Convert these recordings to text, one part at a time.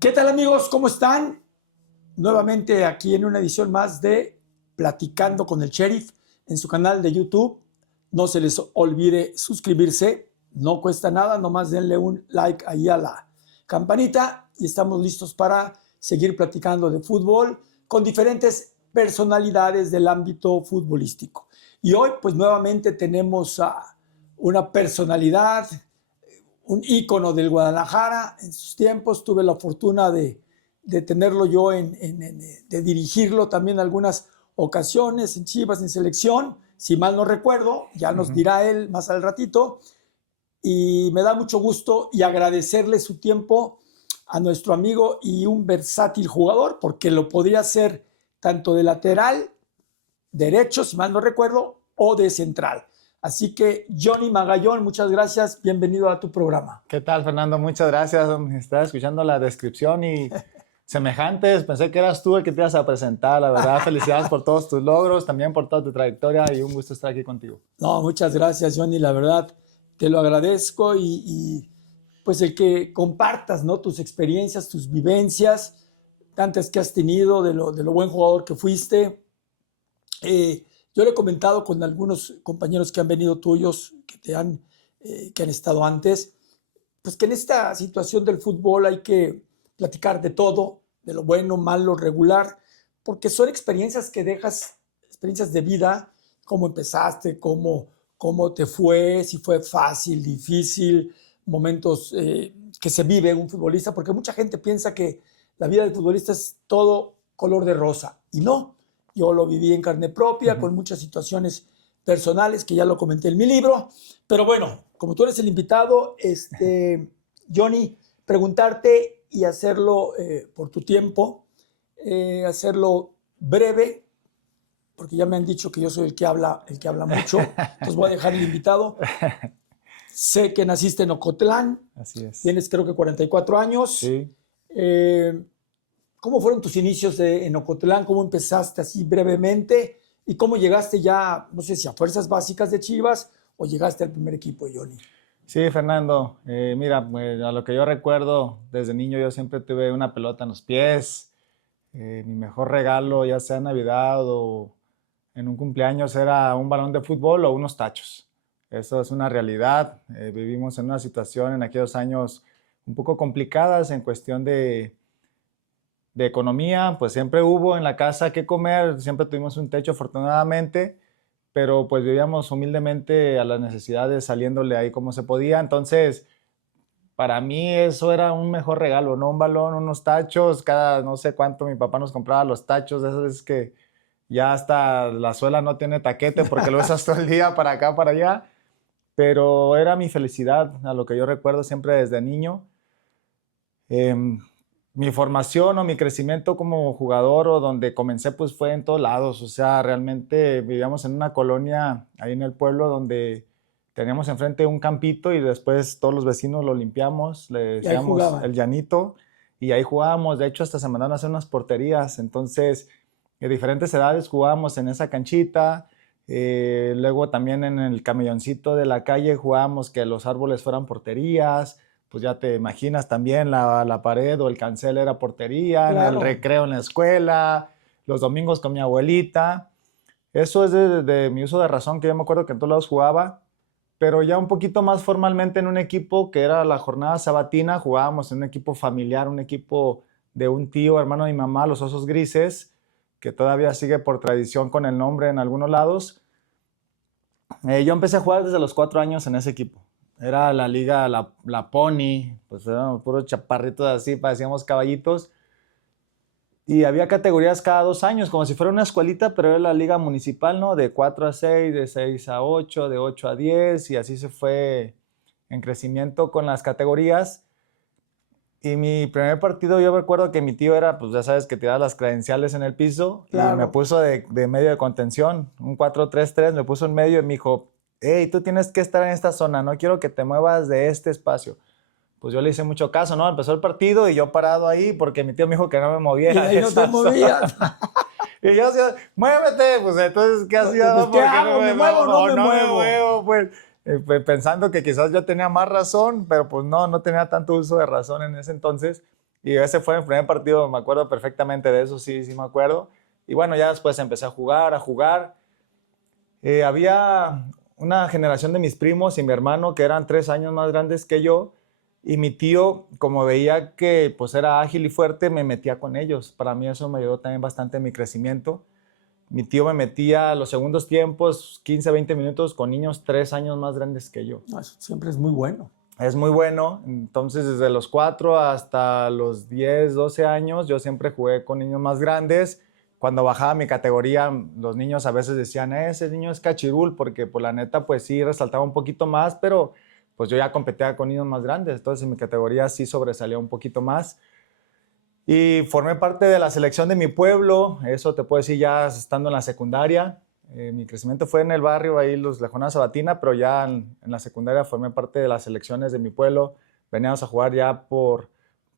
¿Qué tal amigos? ¿Cómo están? Nuevamente aquí en una edición más de Platicando con el Sheriff en su canal de YouTube. No se les olvide suscribirse, no cuesta nada, nomás denle un like ahí a la campanita y estamos listos para seguir platicando de fútbol con diferentes personalidades del ámbito futbolístico. Y hoy pues nuevamente tenemos a una personalidad, un ícono del Guadalajara en sus tiempos. Tuve la fortuna de tenerlo yo, de dirigirlo también en algunas ocasiones en Chivas, en selección, si mal no recuerdo, ya nos dirá él más al ratito. Y me da mucho gusto y agradecerle su tiempo a nuestro amigo y un versátil jugador, porque lo podría hacer tanto de lateral, derecho, si mal no recuerdo, o de central. Así que Johnny Magallón, muchas gracias, bienvenido a tu programa. ¿Qué tal, Fernando? Muchas gracias. Estaba escuchando la descripción y semejantes. Pensé que eras tú el que te ibas a presentar. La verdad, felicidades por todos tus logros, también por toda tu trayectoria y un gusto estar aquí contigo. No, muchas gracias, Johnny, la verdad, te lo agradezco pues el que compartas, ¿no? Tus experiencias, tus vivencias, tantas que has tenido, de lo buen jugador que fuiste. Yo le he comentado con algunos compañeros que han venido tuyos, que han estado antes, pues que en esta situación del fútbol hay que platicar de todo, de lo bueno, malo, regular, porque son experiencias que dejas, experiencias de vida, cómo empezaste, cómo te fue, si fue fácil, difícil, momentos que se vive un futbolista, porque mucha gente piensa que la vida del futbolista es todo color de rosa, y no. Yo lo viví en carne propia, con muchas situaciones personales que ya lo comenté en mi libro. Pero bueno, como tú eres el invitado, Johnny, preguntarte y hacerlo por tu tiempo, hacerlo breve, porque ya me han dicho que yo soy el que habla mucho. Entonces voy a dejar el invitado. Sé que naciste en Ocotlán. Así es. Tienes creo que 44 años. Sí. ¿Cómo fueron tus inicios en Ocotlán? ¿Cómo empezaste así brevemente? ¿Y cómo llegaste ya, no sé si a fuerzas básicas de Chivas o llegaste al primer equipo, Johnny? Sí, Fernando. Mira, pues, a lo que yo recuerdo, desde niño yo siempre tuve una pelota en los pies. Mi mejor regalo, ya sea en Navidad o en un cumpleaños, era un balón de fútbol o unos tachos. Eso es una realidad. Vivimos en una situación en aquellos años un poco complicadas en cuestión de economía. Pues siempre hubo en la casa que comer, siempre tuvimos un techo afortunadamente, pero pues vivíamos humildemente a las necesidades, saliéndole ahí como se podía. Entonces, para mí eso era un mejor regalo, ¿no? Un balón, unos tachos, cada no sé cuánto mi papá nos compraba los tachos, de esas veces que ya hasta la suela no tiene taquete porque lo usas todo el día para acá, para allá, pero era mi felicidad, a lo que yo recuerdo siempre desde niño. Mi formación o mi crecimiento como jugador o donde comencé pues fue en todos lados, o sea, realmente vivíamos en una colonia ahí en el pueblo donde teníamos enfrente un campito y después todos los vecinos lo limpiamos, le Y ahí decíamos jugaban. el llanito y ahí jugábamos. De hecho hasta se mandaron a hacer unas porterías, entonces de diferentes edades jugábamos en esa canchita. Luego también en el camelloncito de la calle jugábamos que los árboles fueran porterías. Pues ya te imaginas también la pared o el cancel era portería, en el Claro. recreo en la escuela, los domingos con mi abuelita. Eso es de mi uso de razón, que yo me acuerdo que en todos lados jugaba, pero ya un poquito más formalmente en un equipo que era la jornada sabatina, jugábamos en un equipo familiar, un equipo de un tío, hermano de mi mamá, los Osos Grises, que todavía sigue por tradición con el nombre en algunos lados. Yo empecé a jugar desde los 4 años en ese equipo. Era la liga, la Pony, pues éramos puros chaparritos así, parecíamos caballitos. Y había categorías cada 2 años, como si fuera una escuelita, pero era la liga municipal, ¿no? De 4 a 6, de 6 a 8, de 8 a 10, y así se fue en crecimiento con las categorías. Y mi primer partido, yo recuerdo que mi tío era, pues ya sabes, que tiraba las credenciales en el piso, Claro. y me puso de medio de contención, un 4-3-3, me puso en medio y me dijo, hey, tú tienes que estar en esta zona, no quiero que te muevas de este espacio. Pues yo le hice mucho caso, ¿no? Empezó el partido y yo parado ahí porque mi tío me dijo que no me Y moviera de de ahí no te esa movías. zona. Y yo decía, muévete, pues entonces, ¿qué hacía? Pues, No, ¿qué porque hago? no ¿Me muevo o no me no me muevo? muevo, pues. Pues, pensando que quizás yo tenía más razón, pero pues no tenía tanto uso de razón en ese entonces. Y ese fue mi primer partido, me acuerdo perfectamente de eso, sí, sí me acuerdo. Y bueno, ya después empecé a jugar, a jugar. Había una generación de mis primos y mi hermano que eran 3 años más grandes que yo, y mi tío, como veía que pues era ágil y fuerte, me metía con ellos. Para mí eso me ayudó también bastante en mi crecimiento. Mi tío me metía a los segundos tiempos, 15, 20 minutos, con niños 3 años más grandes que yo. No, eso siempre es muy bueno. Es muy bueno. Entonces, desde los 4 hasta los 10, 12 años, yo siempre jugué con niños más grandes. Cuando bajaba mi categoría, los niños a veces decían, ese niño es cachirul, porque por la neta, pues sí, resaltaba un poquito más, pero pues yo ya competía con niños más grandes. Entonces, en mi categoría sí sobresalía un poquito más. Y formé parte de la selección de mi pueblo, eso te puedo decir ya estando en la secundaria. Mi crecimiento fue en el barrio, ahí la jornada sabatina, pero ya en la secundaria formé parte de las selecciones de mi pueblo. Veníamos a jugar ya por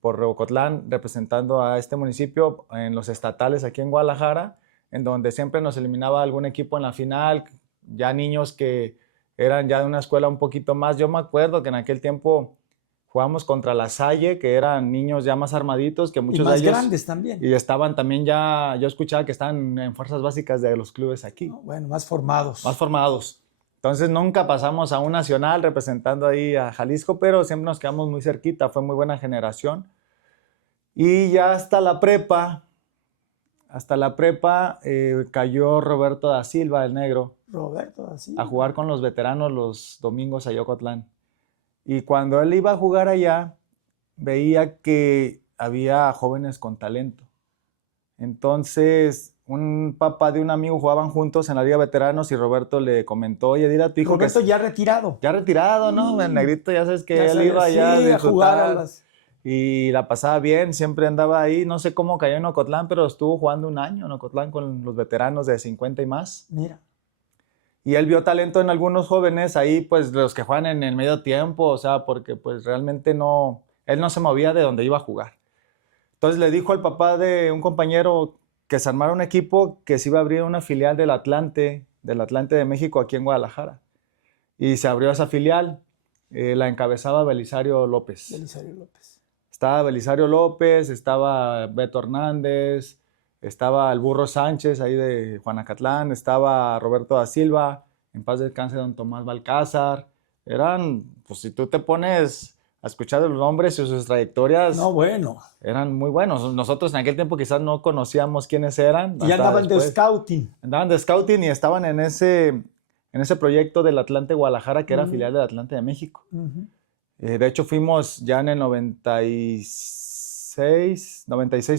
Rebocotlán, representando a este municipio en los estatales aquí en Guadalajara, en donde siempre nos eliminaba algún equipo en la final, ya niños que eran ya de una escuela un poquito más. Yo me acuerdo que en aquel tiempo jugamos contra La Salle, que eran niños ya más armaditos, que Y muchos más de ellos... grandes también. Y estaban también ya, yo escuchaba que estaban en fuerzas básicas de los clubes aquí. No, bueno, más formados. Más formados. Entonces nunca pasamos a un nacional representando ahí a Jalisco, pero siempre nos quedamos muy cerquita, fue muy buena generación. Y ya hasta la prepa cayó Roberto da Silva, el negro, Roberto, así. a jugar con los veteranos los domingos a Yocotlán. Y cuando él iba a jugar allá, veía que había jóvenes con talento. Entonces, un papá de un amigo jugaban juntos en la Liga Veteranos y Roberto le comentó, oye, dile a tu hijo Roberto que... ya retirado. Ya retirado, ¿no? El negrito ya sabes que Ya él sabía, iba ya a sí, a jugar a disfrutar las... y la pasaba bien, siempre andaba ahí. No sé cómo cayó en Ocotlán, pero estuvo jugando un año en Ocotlán con los veteranos de 50 y más. Mira. Y él vio talento en algunos jóvenes ahí, pues los que juegan en el medio tiempo, o sea, porque pues realmente no, él no se movía de donde iba a jugar. Entonces le dijo al papá de un compañero que se armara un equipo que se iba a abrir una filial del Atlante de México aquí en Guadalajara. Y se abrió esa filial, la encabezaba Belisario López. Belisario López. Estaba Belisario López, estaba Beto Hernández, estaba el Burro Sánchez ahí de Juanacatlán, estaba Roberto da Silva, en paz descanse don Tomás Balcázar. Eran, pues si tú te pones a escuchar los nombres y sus trayectorias, No, bueno. eran muy buenos. Nosotros en aquel tiempo quizás no conocíamos quiénes eran. Y andaban de scouting. Andaban de scouting y estaban en ese proyecto del Atlante Guadalajara, que era filial del Atlante de México. De hecho, fuimos ya en el 96 y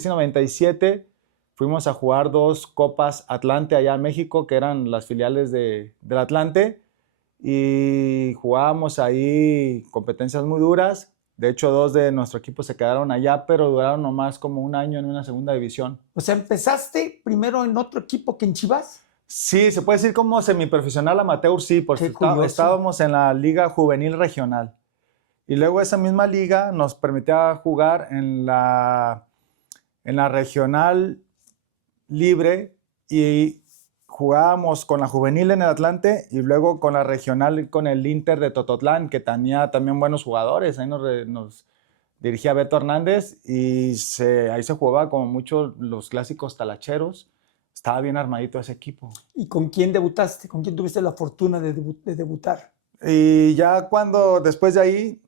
97, fuimos a jugar 2 Copas Atlante allá en México, que eran las filiales del Atlante, y jugábamos ahí competencias muy duras. De hecho, 2 de nuestro equipo se quedaron allá, pero duraron nomás como un año en una segunda división. O sea, ¿empezaste primero en otro equipo que en Chivas? Sí, se puede decir como semiprofesional amateur, sí, porque estábamos en la Liga Juvenil Regional. Y luego esa misma liga nos permitía jugar en la regional libre, y jugábamos con la juvenil en el Atlante y luego con la regional con el Inter de Tototlán, que tenía también buenos jugadores. Ahí nos dirigía Beto Hernández y ahí se jugaba como mucho los clásicos talacheros. Estaba bien armadito ese equipo. ¿Y con quién debutaste? ¿Con quién tuviste la fortuna de debutar? Y ya después de ahí,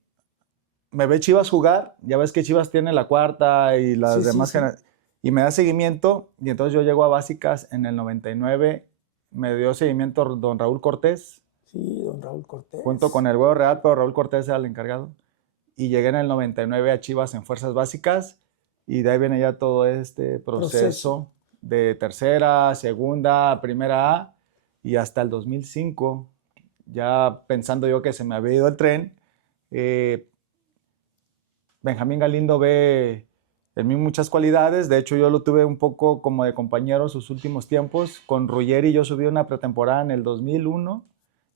me ve Chivas jugar, ya ves que Chivas tiene la cuarta y las demás generaciones, y me da seguimiento, y entonces yo llego a básicas en el 99, me dio seguimiento don Raúl Cortés. Sí, don Raúl Cortés. Junto con el Güero Real, pero Raúl Cortés era el encargado. Y llegué en el 99 a Chivas en fuerzas básicas, y de ahí viene ya todo este proceso de tercera, segunda, primera A, y hasta el 2005, ya pensando yo que se me había ido el tren, Benjamín Galindo ve en mí muchas cualidades. De hecho, yo lo tuve un poco como de compañero sus últimos tiempos. Con Ruggeri yo subí una pretemporada en el 2001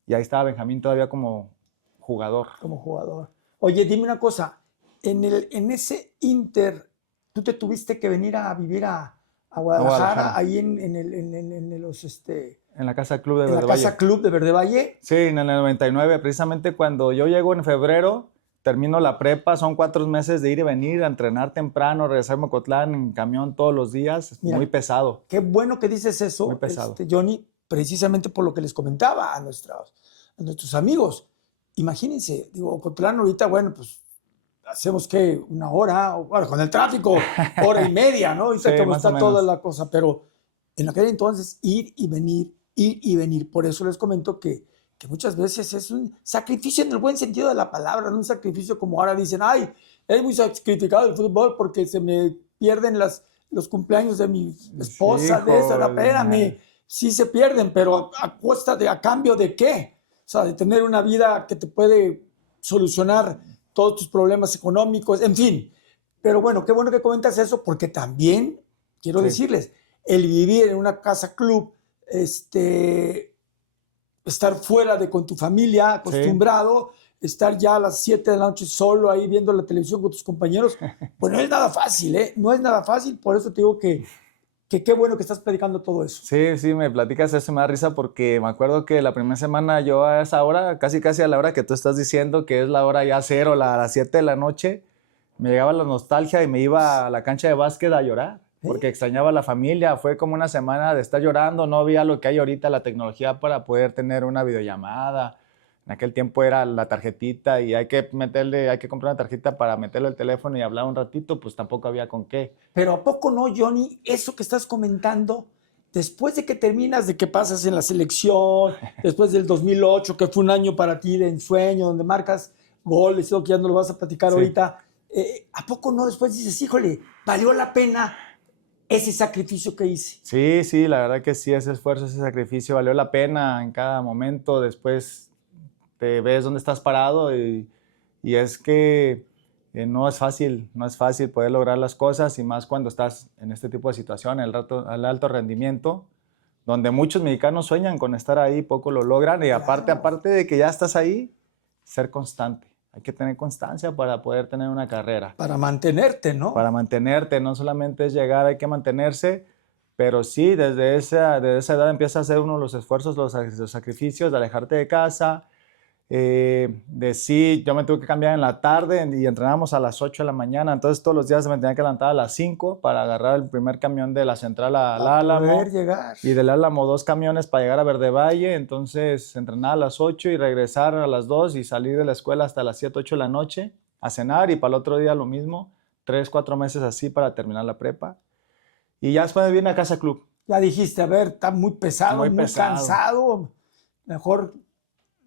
y ahí estaba Benjamín todavía como jugador. Como jugador. Oye, dime una cosa. En ese Inter, ¿tú te tuviste que venir a vivir a Guadalajara, ahí en la Casa Club de Verde Valle? ¿En la Casa Club de Verde Valle? Sí, en el 99, precisamente cuando yo llego en febrero, termino la prepa, son 4 meses de ir y venir, a entrenar temprano, regresarme a Ocotlán en camión todos los días, Mira, muy pesado. Qué bueno que dices eso, Muy pesado. Johnny, precisamente por lo que les comentaba a nuestros amigos. Imagínense, digo, Ocotlán ahorita, bueno, pues hacemos que 1 hora, bueno, con el tráfico, 1 hora y media, ¿no? Ahorita Sí, como más está o menos. toda la cosa, pero en aquel entonces ir y venir, ir y venir. Por eso les comento que muchas veces es un sacrificio en el buen sentido de la palabra, no un sacrificio como ahora dicen, ay, es muy sacrificado el fútbol porque se me pierden los cumpleaños de mi esposa, Sí, de eso, joder. espérame, sí se pierden, pero a cambio de qué? O sea, de tener una vida que te puede solucionar todos tus problemas económicos, en fin. Pero bueno, qué bueno que comentas eso, porque también quiero Sí. decirles, el vivir en una casa club, estar fuera de con tu familia, acostumbrado, estar ya a las 7 de la noche solo ahí viendo la televisión con tus compañeros, pues no es nada fácil, ¿eh? No es nada fácil, por eso te digo que qué bueno que estás predicando todo eso. Sí, me platicas eso, me da risa porque me acuerdo que la primera semana yo a esa hora, casi a la hora que tú estás diciendo, que es la hora ya cero, las 7 de la noche, me llegaba la nostalgia y me iba a la cancha de básquet a llorar, porque extrañaba a la familia. Fue como una semana de estar llorando, no había lo que hay ahorita, la tecnología para poder tener una videollamada. En aquel tiempo era la tarjetita y hay que comprar una tarjeta para meterle el teléfono y hablar un ratito, pues tampoco había con qué. Pero ¿a poco no, Johnny? Eso que estás comentando, después de que terminas, de que pasas en la selección, después del 2008, que fue un año para ti de ensueño, donde marcas goles, eso que ya no lo vas a platicar ahorita, ¿a poco no después dices, híjole, valió la pena ese sacrificio que hice? Sí, la verdad que sí, ese esfuerzo, ese sacrificio valió la pena en cada momento. Después te ves dónde estás parado y es que no es fácil poder lograr las cosas y más cuando estás en este tipo de situación, el alto rendimiento, donde muchos mexicanos sueñan con estar ahí, poco lo logran y aparte de que ya estás ahí, ser constante. Hay que tener constancia para poder tener una carrera. Para mantenerte, ¿no? Para mantenerte, no solamente es llegar, hay que mantenerse, pero sí, desde esa edad empieza a hacer uno los esfuerzos, los sacrificios de alejarte de casa. Yo me tuve que cambiar en la tarde y entrenábamos a las 8 de la mañana, entonces todos los días me tenía que levantar a las 5 para agarrar el primer camión de la central al Álamo, poder llegar. y del Álamo 2 camiones para llegar a Verde Valle. Entonces entrenaba a las 8 y regresar a las 2 y salir de la escuela hasta las 7, 8 de la noche a cenar y para el otro día lo mismo, 3, 4 meses así para terminar la prepa y ya después me vine a Casa Club. Ya dijiste, a ver, está muy pesado, muy pesado. cansado, mejor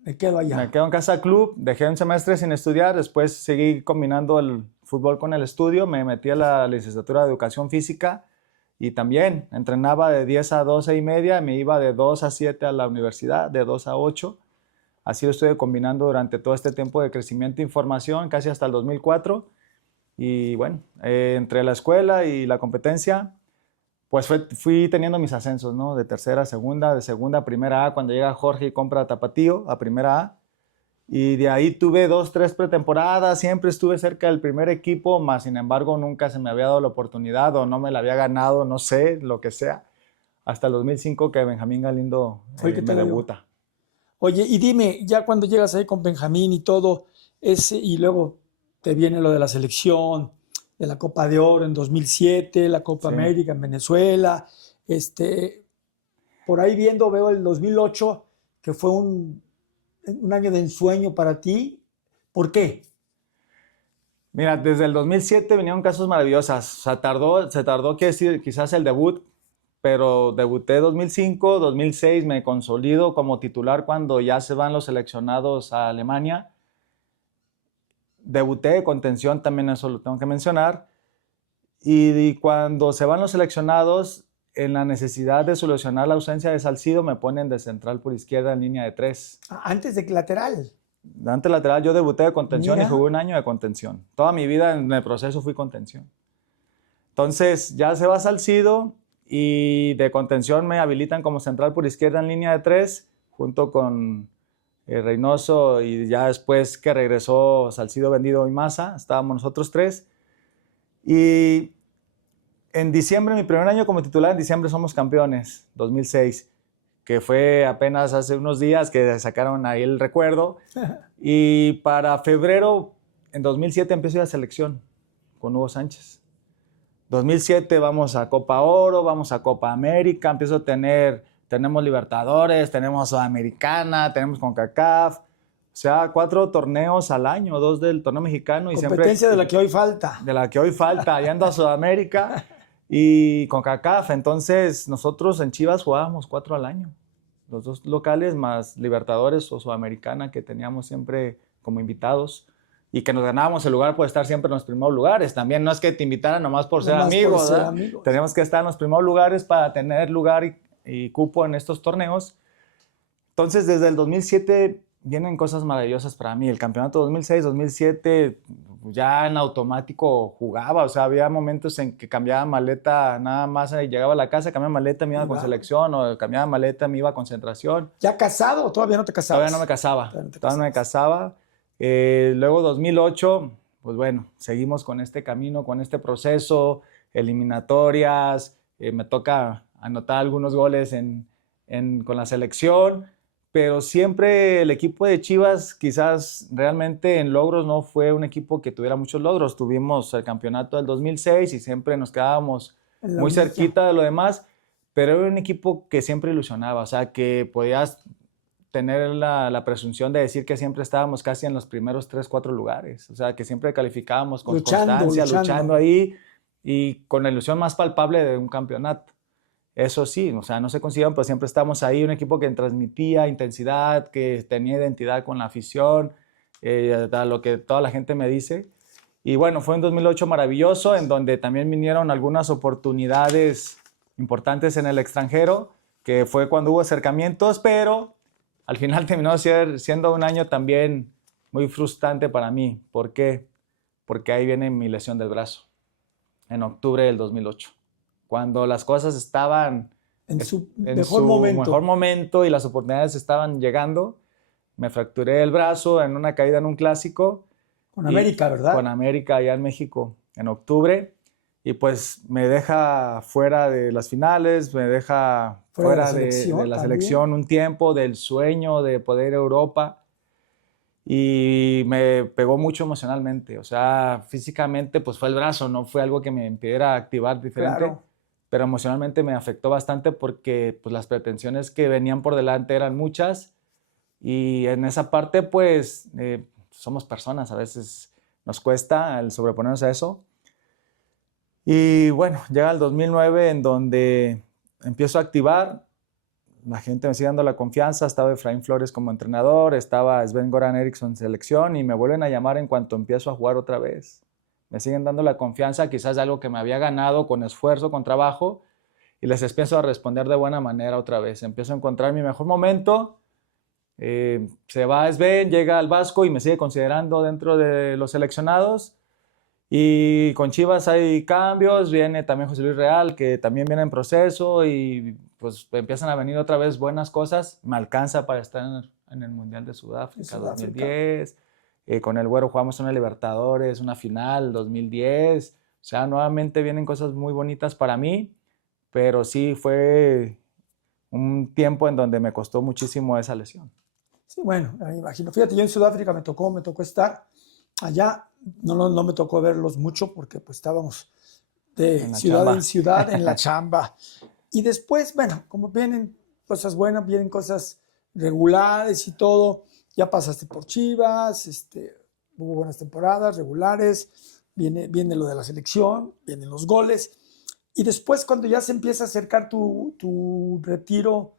me quedo allá. Me quedo en Casa Club, dejé un semestre sin estudiar, después seguí combinando el fútbol con el estudio, me metí a la licenciatura de Educación Física y también entrenaba de 10 a 12 y media, me iba de 2 a 7 a la universidad, de 2 a 8. Así lo estuve combinando durante todo este tiempo de crecimiento e información, casi hasta el 2004. Y bueno, entre la escuela y la competencia, pues fui teniendo mis ascensos, ¿no? De tercera a segunda, de segunda a primera A, cuando llega Jorge y compra Tapatío a primera A. Y de ahí tuve 2, 3 pretemporadas, siempre estuve cerca del primer equipo, más sin embargo nunca se me había dado la oportunidad o no me la había ganado, no sé, lo que sea. Hasta el 2005 que Benjamín Galindo Fue que me debuta. Oye, y dime, ya cuando llegas ahí con Benjamín y todo, y luego te viene lo de la selección, de la Copa de Oro en 2007, la Copa América en Venezuela, por ahí veo el 2008, que fue un año de ensueño para ti. ¿Por qué? Mira, desde el 2007 vinieron casos maravillosos. Se tardó quizás el debut, pero debuté 2005, 2006, me consolido como titular cuando ya se van los seleccionados a Alemania. Debuté de contención, también eso lo tengo que mencionar. Y cuando se van los seleccionados, en la necesidad de solucionar la ausencia de Salcido, me ponen de central por izquierda en línea de 3. Antes de lateral. Antes lateral, yo debuté de contención. Mira. Y jugué un año de contención. Toda mi vida en el proceso fui contención. Entonces ya se va Salcido y de contención me habilitan como central por izquierda en línea de 3, junto con Reynoso, y ya después que regresó Salcido, Vendido y Maza, estábamos nosotros 3. Y en diciembre, mi primer año como titular, en diciembre somos campeones, 2006, que fue apenas hace unos días que sacaron ahí el recuerdo. Y para febrero en 2007 empiezo a ir a selección con Hugo Sánchez. 2007 vamos a Copa Oro, vamos a Copa América, tenemos Libertadores, tenemos Sudamericana, tenemos CONCACAF, o sea, 4 torneos al año, 2 del torneo mexicano. Y competencia siempre, de la que hoy falta. De la que hoy falta, yendo a Sudamérica y CONCACAF. Entonces, nosotros en Chivas jugábamos 4 al año, los 2 locales más Libertadores o Sudamericana que teníamos siempre como invitados. Y que nos ganábamos el lugar por estar siempre en los primeros lugares. También no es que te invitaran nomás por ser amigos. Tenemos que estar en los primeros lugares para tener lugar y cupo en estos torneos. Entonces, desde el 2007 vienen cosas maravillosas para mí. El campeonato 2006, 2007, ya en automático jugaba. O sea, había momentos en que cambiaba maleta, nada más llegaba a la casa, cambiaba maleta, me iba con selección, o cambiaba maleta, me iba a concentración. ¿Ya casado o todavía no te casabas? Todavía no me casaba. Todavía no me casaba. Luego 2008, pues bueno, seguimos con este camino, con este proceso, eliminatorias, me toca anotar algunos goles con la selección, pero siempre el equipo de Chivas quizás realmente en logros no fue un equipo que tuviera muchos logros. Tuvimos el campeonato del 2006 y siempre nos quedábamos muy cerquita de lo demás, pero era un equipo que siempre ilusionaba, o sea, que podías tener la presunción de decir que siempre estábamos casi en los primeros 3, 4 lugares. O sea, que siempre calificábamos con constancia, luchando ahí y con la ilusión más palpable de un campeonato. Eso sí, o sea, no se consiguieron, pero siempre estamos ahí, un equipo que transmitía intensidad, que tenía identidad con la afición, a lo que toda la gente me dice. Y bueno, fue un 2008 maravilloso, en donde también vinieron algunas oportunidades importantes en el extranjero, que fue cuando hubo acercamientos, pero al final terminó siendo un año también muy frustrante para mí. ¿Por qué? Porque ahí viene mi lesión del brazo, en octubre del 2008. Cuando las cosas estaban en su mejor momento y las oportunidades estaban llegando, me fracturé el brazo en una caída en un clásico. Con América, ¿verdad? Con América, allá en México, en octubre. Y pues me deja fuera de las finales, me deja fuera de la selección un tiempo, del sueño de poder ir a Europa. Y me pegó mucho emocionalmente. O sea, físicamente pues fue el brazo, no fue algo que me impidiera activar diferente. Claro. Pero emocionalmente me afectó bastante porque pues, las pretensiones que venían por delante eran muchas. Y en esa parte pues somos personas, a veces nos cuesta el sobreponernos a eso. Y bueno, llega el 2009 en donde empiezo a activar, la gente me sigue dando la confianza, estaba Efraín Flores como entrenador, estaba Sven-Goran Eriksson en selección y me vuelven a llamar en cuanto empiezo a jugar otra vez. Me siguen dando la confianza, quizás algo que me había ganado con esfuerzo, con trabajo, y les empiezo a responder de buena manera otra vez. Empiezo a encontrar mi mejor momento, se va Sven, llega al Vasco y me sigue considerando dentro de los seleccionados. Y con Chivas hay cambios, viene también José Luis Real, que también viene en proceso y pues empiezan a venir otra vez buenas cosas. Me alcanza para estar en el Mundial de Sudáfrica 2010. Con el Güero jugamos una Libertadores, una final 2010. O sea, nuevamente vienen cosas muy bonitas para mí, pero sí fue un tiempo en donde me costó muchísimo esa lesión. Sí, bueno, me imagino. Fíjate, yo en Sudáfrica me tocó estar allá. No me tocó verlos mucho porque pues estábamos de ciudad en ciudad en la chamba. Y después, bueno, como vienen cosas buenas, vienen cosas regulares y todo, ya pasaste por Chivas, hubo buenas temporadas regulares, viene lo de la selección, vienen los goles. Y después cuando ya se empieza a acercar tu retiro,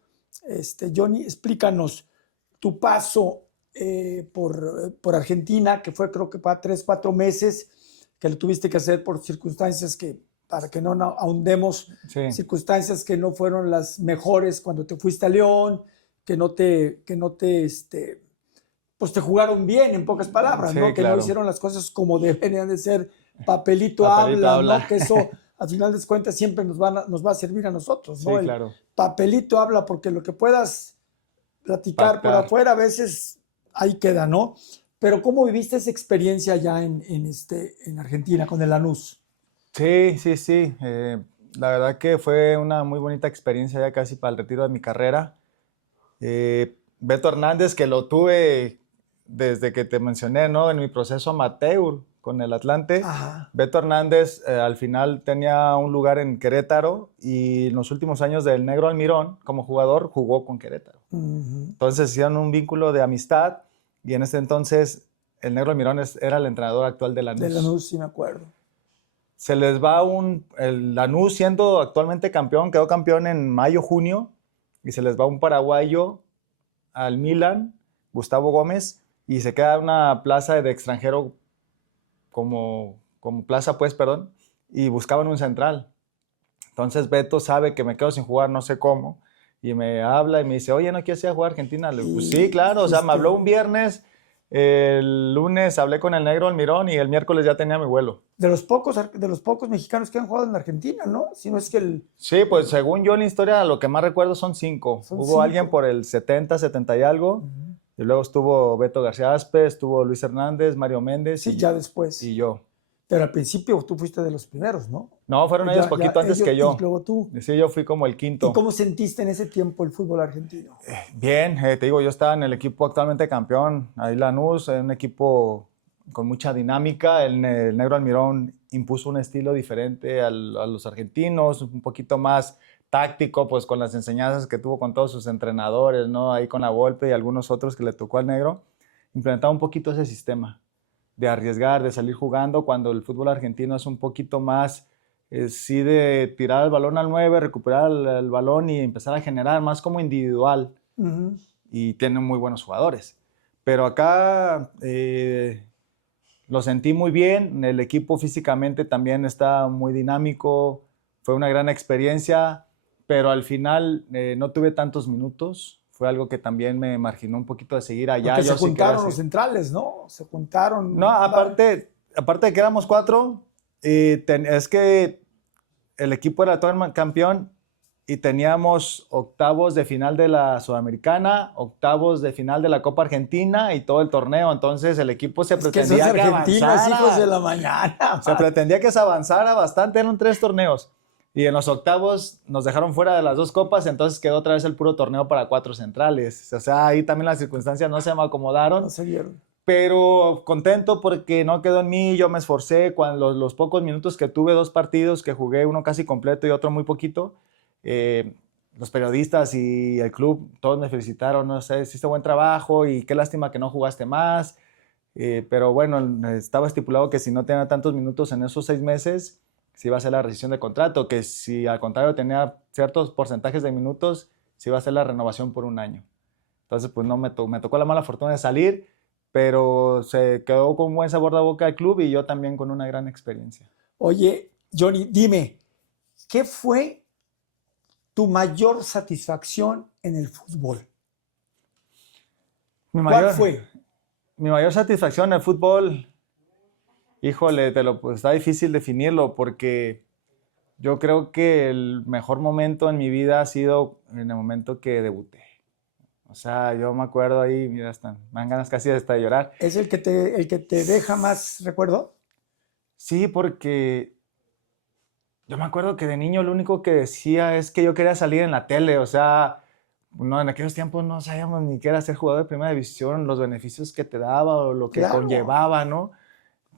Johnny, explícanos tu paso por Argentina, que fue creo que para 3, 4 meses, que lo tuviste que hacer por circunstancias que, para que no ahondemos, sí. Circunstancias que no fueron las mejores cuando te fuiste a León, que no te pues te jugaron bien, en pocas palabras, sí, ¿no? Que claro. No hicieron las cosas como deberían de ser, papelito habla, ¿no? Que eso, al final de cuentas, siempre nos va a servir a nosotros, ¿no? Sí, claro. Papelito habla, porque lo que puedas platicar por afuera a veces ahí queda, ¿no? Pero ¿cómo viviste esa experiencia allá en Argentina con el Lanús? Sí. La verdad que fue una muy bonita experiencia ya casi para el retiro de mi carrera. Beto Hernández, que lo tuve desde que te mencioné, ¿no? En mi proceso amateur con el Atlante, Ajá. Beto Hernández al final tenía un lugar en Querétaro y en los últimos años del Negro Almirón, como jugador, jugó con Querétaro. Ujú. Entonces hicieron un vínculo de amistad y en ese entonces el Negro Almirón era el entrenador actual de De Lanús. Lanús, sí me acuerdo. Se les va el Lanús siendo actualmente campeón, quedó campeón en mayo-junio y se les va un paraguayo al Milan, Gustavo Gómez, y se queda una plaza de extranjero como plaza, pues, perdón, y buscaban un central. Entonces Beto sabe que me quedo sin jugar, no sé cómo, y me habla y me dice, oye, ¿no quieres ir a jugar a Argentina? Le digo, pues sí, Y claro, o sea, me dijiste, habló un viernes, el lunes hablé con el Negro Almirón y el miércoles ya tenía mi vuelo. de los pocos mexicanos que han jugado en Argentina, ¿no? Si no es que Sí, pues según yo en la historia, lo que más recuerdo son 5. Son Hubo 5. alguien por el 70, 70 y algo, Ujú. y luego estuvo Beto García Aspe, estuvo Luis Hernández, Mario Méndez Sí, ya después. y yo. Pero al principio tú fuiste de los primeros, ¿no? No, fueron ellos poquito antes ellos, que yo. Y luego tú. Sí, yo fui como el ¿Y quinto. cómo sentiste en ese tiempo el fútbol argentino? Bien, te digo, yo estaba en el equipo actualmente campeón, ahí Lanús, un equipo con mucha dinámica. El Negro Almirón impuso un estilo diferente a los argentinos, un poquito más táctico, pues con las enseñanzas que tuvo con todos sus entrenadores, ¿no? Ahí con la Volpe y algunos otros que le tocó al Negro, implementaba un poquito ese sistema de arriesgar, de salir jugando, cuando el fútbol argentino es un poquito más, sí, de tirar el balón al 9, recuperar el balón y empezar a generar más como individual. Ujú. Y tienen muy buenos jugadores. Pero acá lo sentí muy bien, el equipo físicamente también está muy dinámico, fue una gran experiencia, pero al final no tuve tantos minutos, fue algo que también me marginó un poquito de seguir allá. Porque se Yo sí quería juntaron los seguir. centrales, ¿no? Se juntaron. No, aparte de que éramos 4, es que el equipo era todo el campeón y teníamos octavos de final de la Sudamericana, octavos de final de la Copa Argentina y todo el torneo. Entonces el equipo se Es que esos pretendía que argentinos, avanzara. hijos de la mañana. Se pretendía que se avanzara bastante, eran 3 torneos. Y en los octavos nos dejaron fuera de las 2 copas, entonces quedó otra vez el puro torneo para 4 centrales. O sea, ahí también las circunstancias no se me acomodaron. No se dieron. Pero contento porque no quedó en mí, yo me esforcé, cuando los pocos minutos que tuve, 2 partidos que jugué, uno casi completo y otro muy poquito, los periodistas y el club, todos me felicitaron, no sé, hiciste buen trabajo y qué lástima que no jugaste más, pero bueno, estaba estipulado que si no tenía tantos minutos en esos 6 meses, se iba a hacer la rescisión de contrato, que si al contrario tenía ciertos porcentajes de minutos, se iba a hacer la renovación por 1 año. Entonces, pues no me tocó la mala fortuna de salir, pero se quedó con un buen sabor de boca el club y yo también con una gran experiencia. Oye, Johnny, dime, ¿qué fue tu mayor satisfacción en el fútbol? ¿Cuál fue? Mi mayor satisfacción en el fútbol, híjole, pues está difícil definirlo porque yo creo que el mejor momento en mi vida ha sido en el momento que debuté. O sea, yo me acuerdo ahí, mira, me dan ganas casi hasta de llorar. ¿Es el que te deja más recuerdo? Sí, porque yo me acuerdo que de niño lo único que decía es que yo quería salir en la tele. O sea, no, en aquellos tiempos no sabíamos ni qué era ser jugador de primera división, los beneficios que te daba o lo que Claro. conllevaba, ¿no?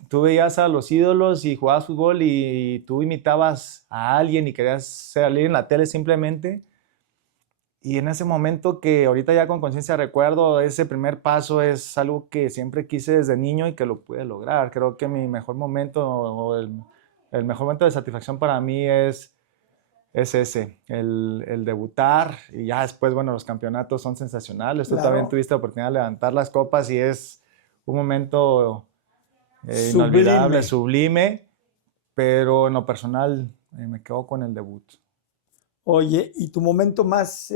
Tú veías a los ídolos y jugabas fútbol y tú imitabas a alguien y querías salir en la tele simplemente. Y en ese momento que ahorita ya con conciencia recuerdo, ese primer paso es algo que siempre quise desde niño y que lo pude lograr. Creo que mi mejor momento o el mejor momento de satisfacción para mí es ese, el debutar. Y ya después, bueno, los campeonatos son sensacionales. Tú Claro. también tuviste la oportunidad de levantar las copas y es un momento inolvidable, sublime, pero en lo personal me quedo con el debut. Oye, ¿y tu momento más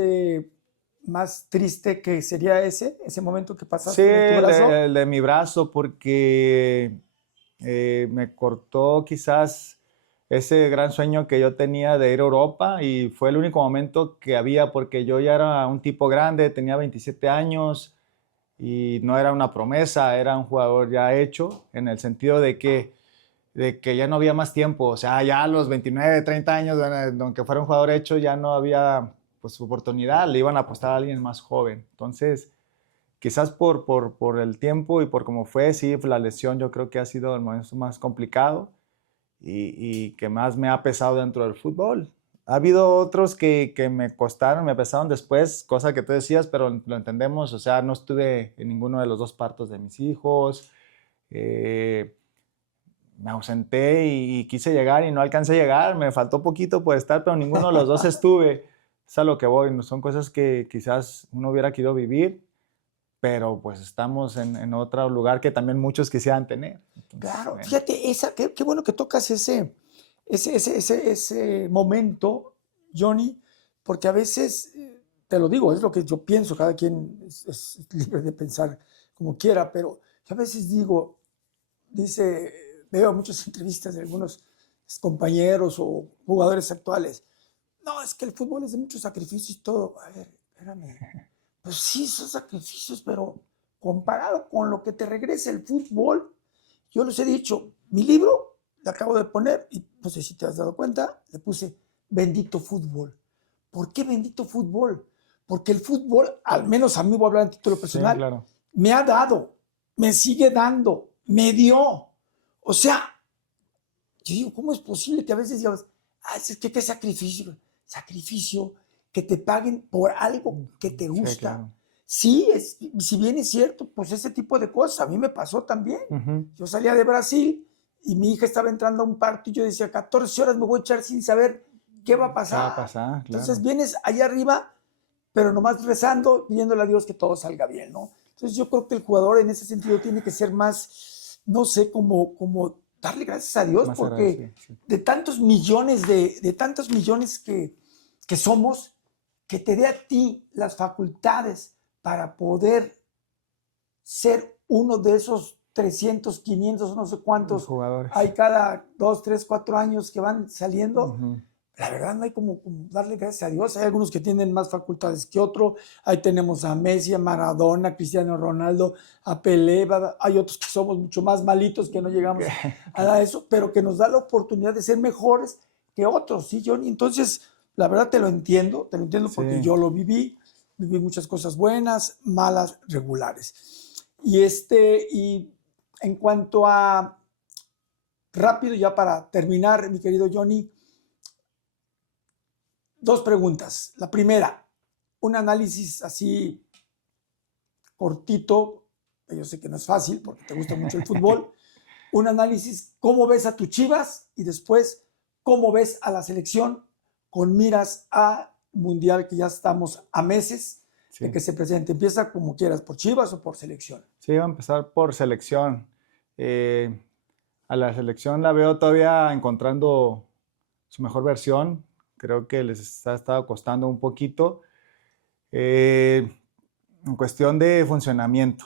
triste que sería ese momento que pasaste de tu brazo? Sí, el de mi brazo, porque me cortó quizás ese gran sueño que yo tenía de ir a Europa y fue el único momento que había porque yo ya era un tipo grande, tenía 27 años y no era una promesa, era un jugador ya hecho en el sentido de que ya no había más tiempo, o sea, ya a los 29, 30 años, aunque fuera un jugador hecho, ya no había pues oportunidad, le iban a apostar a alguien más joven. Entonces, quizás por el tiempo y por cómo fue, sí, la lesión yo creo que ha sido el momento más complicado y que más me ha pesado dentro del fútbol. Ha habido otros que me costaron, me pesaron después, cosa que tú decías, pero lo entendemos, o sea, no estuve en ninguno de los dos partos de mis hijos, eh, me ausenté y quise llegar y no alcancé a llegar, me faltó poquito por estar, pero ninguno de los dos estuve. Es a lo que voy, no son cosas que quizás uno hubiera querido vivir, pero pues estamos en otro lugar que también muchos quisieran tener. Entonces, Claro, bueno. fíjate, qué bueno que tocas ese momento, Johnny, porque a veces, te lo digo, es lo que yo pienso, cada quien es libre de pensar como quiera, pero yo a veces digo, veo muchas entrevistas de algunos compañeros o jugadores actuales, no, es que el fútbol es de muchos sacrificios y todo. A ver, espérame, pues sí, son sacrificios, pero comparado con lo que te regresa el fútbol, yo les he dicho, mi libro, le acabo de poner, y no sé si te has dado cuenta, le puse Bendito Fútbol. ¿Por qué Bendito Fútbol? Porque el fútbol, al menos a mí voy a hablar en título Sí, personal, claro. me ha dado, me sigue dando, me dio. O sea, yo digo, ¿cómo es posible que a veces digas, es que qué sacrificio? Sacrificio, que te paguen por algo que te Sí, gusta. claro. Sí, si bien es cierto, pues ese tipo de cosas, a mí me pasó también. Yo salía de Brasil y mi hija estaba entrando a un parto y yo decía, 14 horas me voy a echar sin saber qué va a ¿Qué va a pasar. pasar? Entonces Claro. vienes allá arriba, pero nomás rezando, pidiéndole a Dios que todo salga bien, ¿no? Entonces yo creo que el jugador en ese sentido tiene que ser más, no sé, como darle gracias a Dios, Más porque agradecido, sí. de tantos millones que somos, que te dé a ti las facultades para poder ser uno de esos 300, 500, no sé Los cuántos jugadores. hay cada 2, 3, 4 años que van saliendo. Ujú. La verdad no hay como darle gracias a Dios. Hay algunos que tienen más facultades que otros. Ahí tenemos a Messi, a Maradona, a Cristiano Ronaldo, a Pelé. Hay otros que somos mucho más malitos que no llegamos a eso, pero que nos da la oportunidad de ser mejores que otros, ¿sí, Johnny? Entonces, la verdad te lo entiendo porque Sí. yo lo viví muchas cosas buenas, malas, regulares. Y en cuanto a, rápido ya para terminar, mi querido Johnny, dos preguntas. La primera, un análisis así cortito, yo sé que no es fácil porque te gusta mucho el fútbol, un análisis, ¿cómo ves a tus Chivas? Y después, ¿cómo ves a la selección con miras a Mundial, que ya estamos a meses de Sí. que se presente? Empieza como quieras, por Chivas o por selección. Sí, va a empezar por selección. A la selección la veo todavía encontrando su mejor versión. Creo que les ha estado costando un poquito. En cuestión de funcionamiento,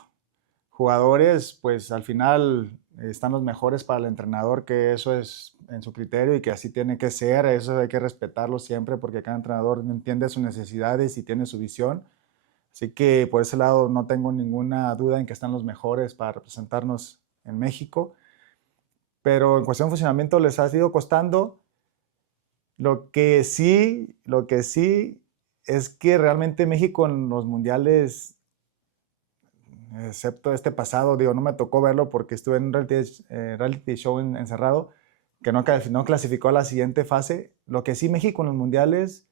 jugadores, pues al final están los mejores para el entrenador, que eso es en su criterio y que así tiene que ser. Eso hay que respetarlo siempre porque cada entrenador entiende sus necesidades y tiene su visión. Así que por ese lado no tengo ninguna duda en que están los mejores para representarnos en México. Pero en cuestión de funcionamiento les ha ido costando. Lo que sí es que realmente México en los mundiales, excepto este pasado, digo, no me tocó verlo porque estuve en un reality show encerrado, que no clasificó a la siguiente fase. Lo que sí México en los mundiales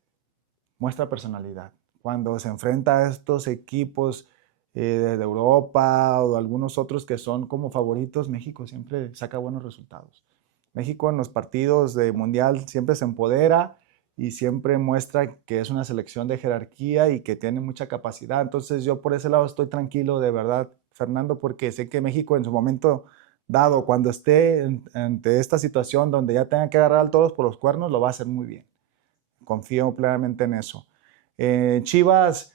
muestra personalidad. Cuando se enfrenta a estos equipos de Europa o algunos otros que son como favoritos, México siempre saca buenos resultados. México en los partidos de mundial siempre se empodera y siempre muestra que es una selección de jerarquía y que tiene mucha capacidad. Entonces yo por ese lado estoy tranquilo, de verdad, Fernando, porque sé que México en su momento dado, cuando esté ante esta situación donde ya tenga que agarrar a todos por los cuernos, lo va a hacer muy bien. Confío plenamente en eso. Chivas,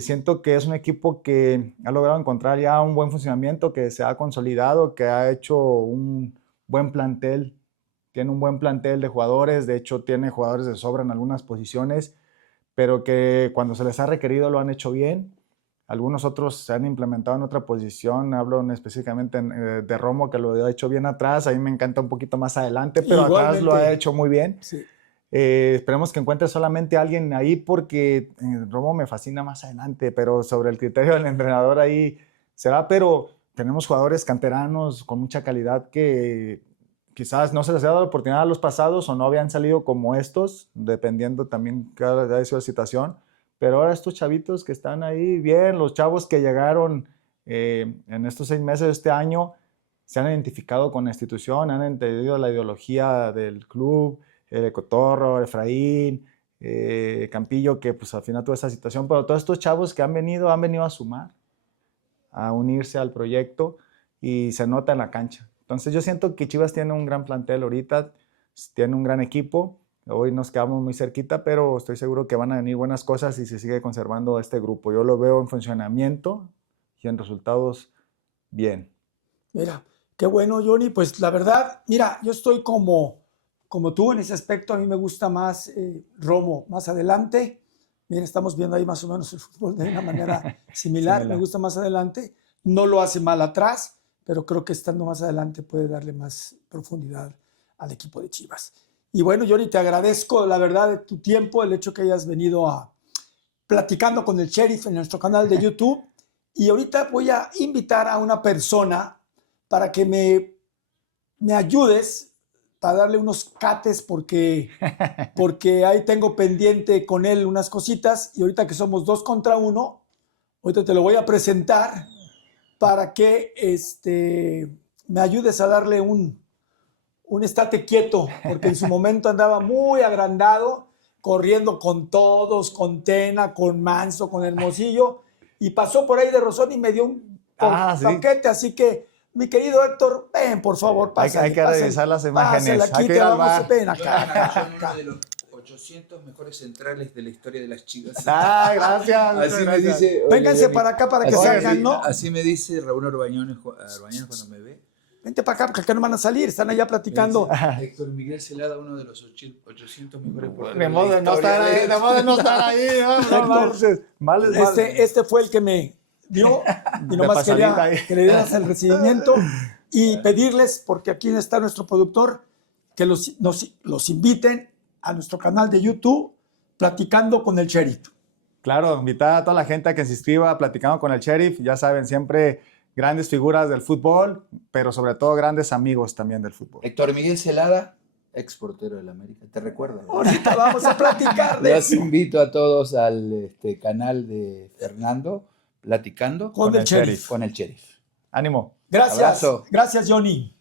siento que es un equipo que ha logrado encontrar ya un buen funcionamiento, que se ha consolidado, que ha hecho un buen plantel, tiene un buen plantel de jugadores, de hecho tiene jugadores de sobra en algunas posiciones, pero que cuando se les ha requerido lo han hecho bien. Algunos otros se han implementado en otra posición, hablo específicamente de Romo, que lo ha hecho bien atrás, a mí me encanta un poquito más adelante, pero atrás lo ha Igualmente, hecho muy bien. sí. Esperemos que encuentre solamente a alguien ahí porque Romo me fascina más adelante, pero sobre el criterio del entrenador ahí será, pero tenemos jugadores canteranos con mucha calidad que quizás no se les haya dado la oportunidad a los pasados o no habían salido como estos, dependiendo también cada haya sido la situación, pero ahora estos chavitos que están ahí bien, los chavos que llegaron en estos 6 meses de este año, se han identificado con la institución, han entendido la ideología del club, Cotorro, Efraín, Campillo, que pues al final tuvo esa situación, pero todos estos chavos que han venido a sumar, a unirse al proyecto y se nota en la cancha. Entonces yo siento que Chivas tiene un gran plantel ahorita, tiene un gran equipo, hoy nos quedamos muy cerquita, pero estoy seguro que van a venir buenas cosas y se sigue conservando este grupo. Yo lo veo en funcionamiento y en resultados bien. Mira, qué bueno, Johnny. Pues la verdad, mira, yo estoy como tú en ese aspecto. A mí me gusta más Romo más adelante. Bien, estamos viendo ahí más o menos el fútbol de una manera similar. Me gusta más adelante. No lo hace mal atrás, pero creo que estando más adelante puede darle más profundidad al equipo de Chivas. Y bueno, Johnny, te agradezco la verdad de tu tiempo, el hecho que hayas venido a platicando con el Sheriff en nuestro canal de YouTube. Y ahorita voy a invitar a una persona para que me ayudes para darle unos cates porque ahí tengo pendiente con él unas cositas y ahorita que somos 2 contra 1, ahorita te lo voy a presentar para que me ayudes a darle un estate quieto, porque en su momento andaba muy agrandado, corriendo con todos, con Tena, con Manso, con Hermosillo, y pasó por ahí de Rozón y me dio un paquete, así que mi querido Héctor, ven, por favor, pásale. Hay que revisar las imágenes. Aquí, hay que te vamos a ven acá. acá. Uno de los 800 mejores centrales de la historia de las Chivas. Gracias. Así me dice. Vénganse para acá para que salgan, ¿no? Así me dice Raúl Arbañones cuando me ve. Vente para acá, porque acá no van a salir, están allá platicando. Héctor Miguel Celada, uno de los 800 mejores porteros. De modo de no estar ahí, Este fue el que me dio y nomás quería que le dieras el recibimiento y pedirles, porque aquí está nuestro productor, que los inviten a nuestro canal de YouTube Platicando con el Sheriff. Claro, invitar a toda la gente a que se inscriba Platicando con el Sheriff. Ya saben, siempre grandes figuras del fútbol, pero sobre todo grandes amigos también del fútbol. Héctor Miguel Celada, ex portero del América, ¿te recuerdas? Ahorita vamos a platicar de eso. Los invito a todos al canal de Fernando, Platicando con el Sheriff. Con el Sheriff. Ánimo. Gracias. Abrazo. Gracias, Johnny.